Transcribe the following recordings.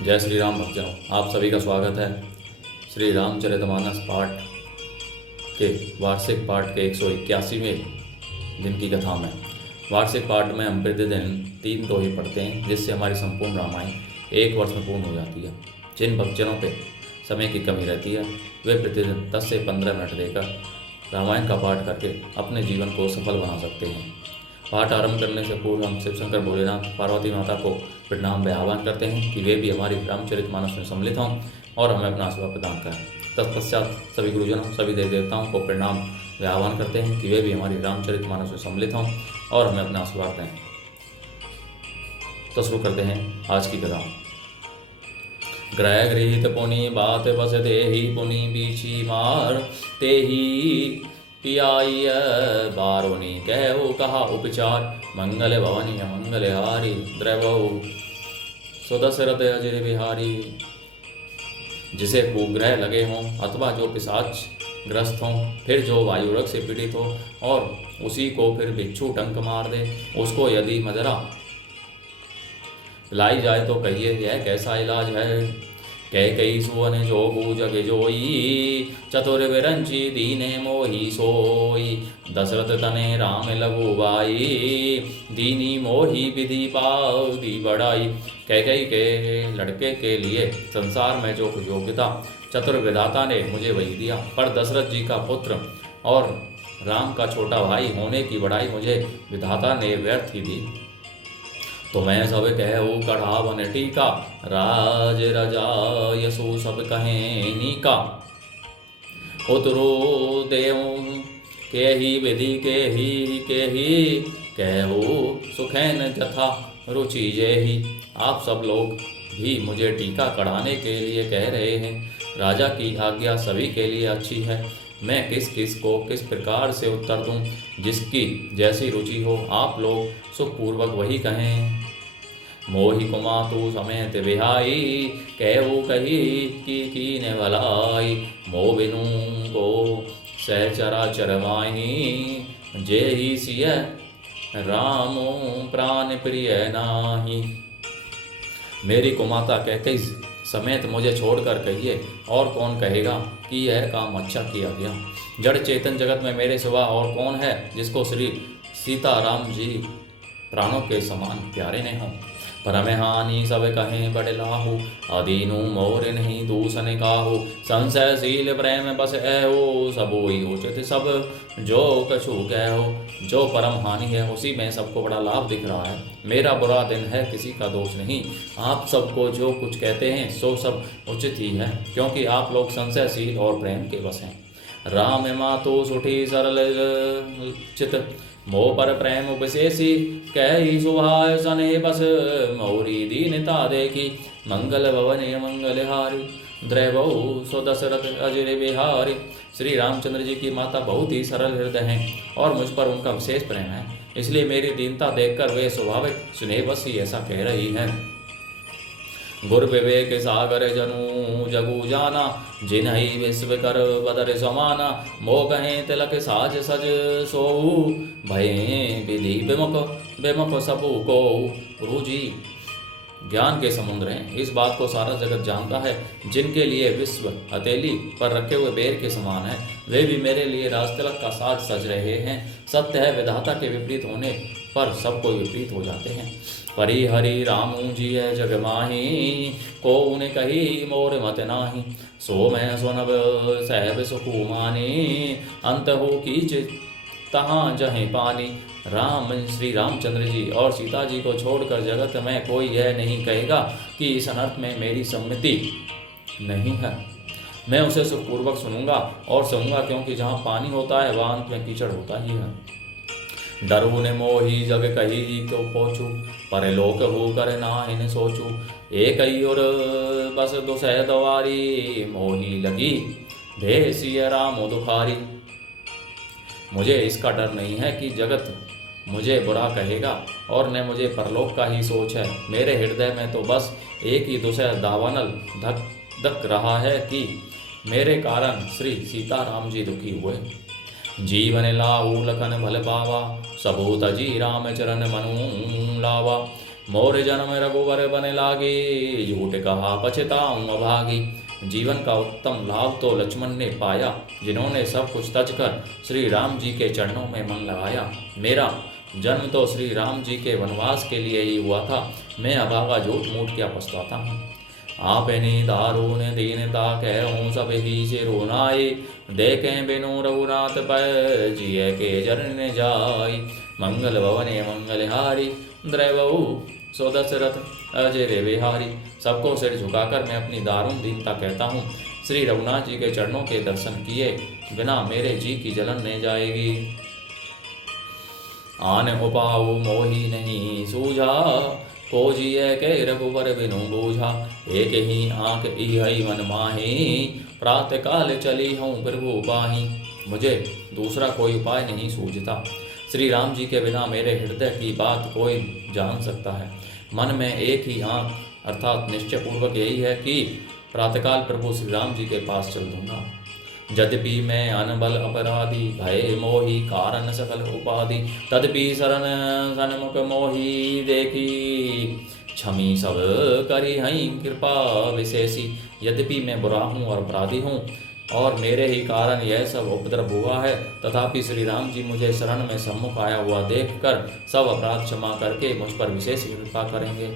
जय श्री राम भक्तजनों, आप सभी का स्वागत है श्री रामचरितमानस पाठ के वार्षिक पाठ के 181वें दिन की कथा में। वार्षिक पाठ में हम प्रतिदिन 3 दोहे पढ़ते हैं, जिससे हमारी संपूर्ण रामायण 1 वर्ष में पूर्ण हो जाती है। जिन भक्तजनों पे समय की कमी रहती है वे प्रतिदिन 10 से 15 मिनट देकर रामायण का पाठ करके अपने जीवन को सफल बना सकते हैं। पाठ आरंभ करने से पूर्व हम शिव शंकर भोलेनाथ पार्वती माता को प्रणाम व आह्वान करते हैं कि वे भी हमारी रामचरितमानस में सम्मिलित हों और हमें अपना आशीर्वाद प्रदान करें। तत्पश्चात सभी गुरुजनों, सभी देवी देवताओं को प्रणाम व आह्वान करते हैं कि वे भी हमारी रामचरितमानस में सम्मिलित हों और हमें अपना आशीर्वाद दें। तो शुरू करते हैं आज की कथा। ग्रह गृहित पुनि बात बस देहि पुनि बीछी मार तेहि पियाई बारोनी कहो कहा उपचार मंगल भवनी मंगल हारी द्रवो सुदशरथ अजय बिहारी। जिसे कुग्रह लगे हों अथवा जो पिशाच ग्रस्त हों, फिर जो वायुरोग से पीड़ित हो और उसी को फिर बिच्छू डंक मार दे, उसको यदि मजरा पिलाई जाए तो कहिए यह कैसा इलाज है। कह कई सुवन जोगु जग जोई चतुर विरंची दीने मोही सोई। दशरथ तने राम लगु बाई दीनी मोही विधि पादी बढ़ाई। कह कई के लड़के के लिए संसार में जो कुछ योग्यता चतुर विधाता ने मुझे वही दिया, पर दशरथ जी का पुत्र और राम का छोटा भाई होने की बड़ाई मुझे विधाता ने व्यर्थ ही दी। तो मैं सब कहूँ कढ़ावन टीका राज रजा यसु सब कहें नीका। उतरो देव के ही विधि के ही कहो सुखैन जथा रुचि जेहि। आप सब लोग भी मुझे टीका कढ़ाने के लिए कह रहे हैं। राजा की आज्ञा सभी के लिए अच्छी है। मैं किस किस को किस प्रकार से उत्तर दूं, जिसकी जैसी रुचि हो आप लोग सुखपूर्वक वही कहें। मोहि कुमातु समेत बिहाई कहु कही कीने भलाई। मो बिनु को सहचरा चरवाही जेहि सिय रामो प्राण प्रिय नाही। मेरी कुमाता कहकई समेत मुझे छोड़कर कहिए, और कौन कहेगा कि यह काम अच्छा किया गया। जड़ चेतन जगत में मेरे सिवा और कौन है जिसको श्री सीता राम जी प्राणों के समान प्यारे ने हों। परम हानि सब कहें बड़ लाहू अदीनु मोर नहीं दूसने काहू। संशयशील प्रेम बस ऐहो सबोई उचित सब जो कछु कहो। जो परम हानि है उसी में सबको बड़ा लाभ दिख रहा है। मेरा बुरा दिन है किसी का दोष नहीं। आप सबको जो कुछ कहते हैं सो सब उचित ही है, क्योंकि आप लोग संशयशील और प्रेम के बस हैं। राम मातो सुठी सरल चित मोह पर प्रेम विशेषी कही सुभाय सने बस मौरी दीनता देखी। मंगल भवने मंगल हारी द्रवो सो दशरथ अजय बिहारी। श्री रामचंद्र जी की माता बहुत ही सरल हृदय हैं और मुझ पर उनका विशेष प्रेम है, इसलिए मेरी दीनता देखकर वे स्वाभाविक स्नेह बस ही ऐसा कह रही हैं। गुर विवेक सागर जनु जगु जाना जिन्हि विश्व कर बदर समाना। मोह कहें तिलक साज सज सोऊ भये विधि विमुख सबु को। गुरु जी ज्ञान के समुद्र हैं, इस बात को सारा जगत जानता है। जिनके लिए विश्व हथेली पर रखे हुए बेर के समान है, वे भी मेरे लिए राजतिलक का साज सज रहे हैं। सत्य है विधाता के विपरीत होने पर सब कोई विपरीत हो जाते हैं। परि हरि रामू जी है जग माही को उन्हें कही मोर मत नाही। सो मैं सुनब सहब सुखु मानी अंत हो कीच तहाँ जहे पानी। राम श्री रामचंद्र जी और सीता जी को छोड़कर जगत में कोई यह नहीं कहेगा कि इस अनर्थ में मेरी सम्मति नहीं है। मैं उसे सुखपूर्वक सुनूंगा और सहूंगा, क्योंकि जहाँ पानी होता है वहाँ अंत में कीचड़ होता ही है। डरू ने मोही जग कही को पोछू परलोक हो कर नाहिन सोचू। एक और बस दुसह दवारी मोही लगी भेसिय राम दुखारी। मुझे इसका डर नहीं है कि जगत मुझे बुरा कहेगा और न मुझे परलोक का ही सोच है। मेरे हृदय में तो बस एक ही दुसह दावानल धक धक रहा है कि मेरे कारण श्री सीता राम जी दुखी हुए। जीवन लाहू लखन भल पावा सबूत जी राम चरण मनु लावा। मोर जन्म रघुवर बन लागे, झूठ कहा पछताऊं अभागी। जीवन का उत्तम लाभ तो लक्ष्मण ने पाया, जिन्होंने सब कुछ तज कर श्री राम जी के चरणों में मन लगाया। मेरा जन्म तो श्री राम जी के वनवास के लिए ही हुआ था, मैं अभागा झूठ मूठ क्या पछताता हूँ। आपने दारुण दीनता कहूँ सब ही से रोनाए, देखें बिनु रघुनाथ पर जिय के जरन जाय। मंगल भवने मंगलहारी, द्रवऊ सो दशरथ अजय रे बिहारी। सबको सिर झुकाकर मैं अपनी दारुण दीनता कहता हूँ, श्री रघुनाथ जी के चरणों के दर्शन किए बिना मेरे जी की जलन नहीं जाएगी। आन उपाऊ मोही नहीं सूझा, को जिय के रघुवर बिनु बूझा। एक ही आंख इहै मन माही, प्रातः काल चली हूँ प्रभु पाही। मुझे दूसरा कोई उपाय नहीं सूझता, श्री राम जी के बिना मेरे हृदय की बात कोई जान सकता है। मन में एक ही आंख अर्थात निश्चय पूर्वक यही है कि प्रातःकाल प्रभु श्री राम जी के पास चल दूंगा। यद्यपि मैं अनबल अपराधी, भय मोही कारण सकल उपाधि। तदपि शरण सन्मुख मोही देखी, क्षमी सब करी हई कृपा विशेषी। यद्यपि मैं बुरा हूँ और अपराधी हूँ और मेरे ही कारण यह सब उपद्रव हुआ है, तथापि श्री राम जी मुझे शरण में सम्मुख आया हुआ देखकर सब अपराध क्षमा करके मुझ पर विशेष कृपा करेंगे।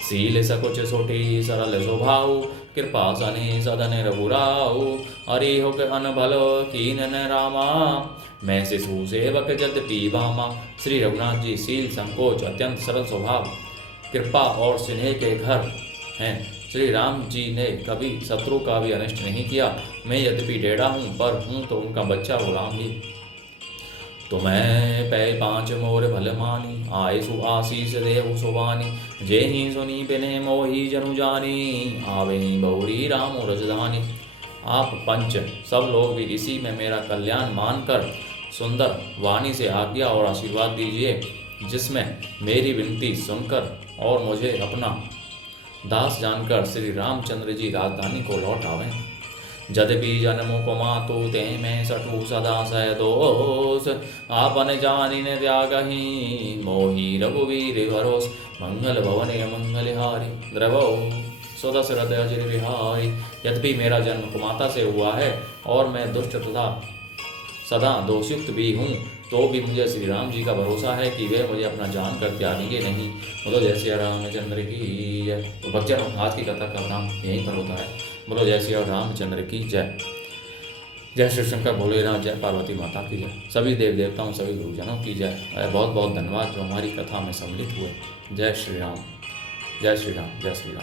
सील सकुच सोटी सरल स्वभाव, कृपा सने सदन रघुराऊ। हरिहुक अनभल कीन न रामा, मैं शिशु सेवक यद्यपि भामा। श्री रघुनाथ जी सील संकोच अत्यंत सरल स्वभाव, कृपा और स्नेह के घर हैं। श्री राम जी ने कभी शत्रु का भी अनिष्ट नहीं किया। मैं यद्यपि टेढ़ा हूँ पर हूँ तो उनका बच्चा गुलाम ही। तुम्हें पै पाँच मोर भल मानी, आयसु आशीष देव सुबानी। जेहि सुनी बिने मोही जनु जानी, आवे बहुरी राम रजधानी। आप पंच सब लोग भी इसी में मेरा कल्याण मानकर सुंदर वाणी से आज्ञा और आशीर्वाद दीजिए, जिसमें मेरी विनती सुनकर और मुझे अपना दास जानकर श्री रामचंद्र जी राजधानी को लौट आवें। यद्यपि जन्मों को मातु ते में सटु सदा सह दोष, आपन जानी न त्यागहि मोहि रघुवीर भरोस। मंगल भवने मंगलहारी, द्रवो सो दशरथ अजय बिहारी। यद्यपि मेरा जन्म कुमाता से हुआ है और मैं दुष्ट तथा सदा दोषयुक्त भी हूँ, तो भी मुझे श्री राम जी का भरोसा है कि वे मुझे अपना जान कर त्यागेंगे नहीं। बोलो जय श्री रामचंद्र की जय। तो भक्तजनों, आज की कथा का नाम यहीं पर होता है। बोलो जय श्री रामचंद्र की जय। जय श्री शंकर भोलेनाथ, जय पार्वती माता की जय। सभी देव देवताओं, सभी गुरुजनों की जय। बहुत बहुत धन्यवाद जो हमारी कथा में सम्मिलित हुए। जय श्री राम, जय श्री राम, जय श्री राम।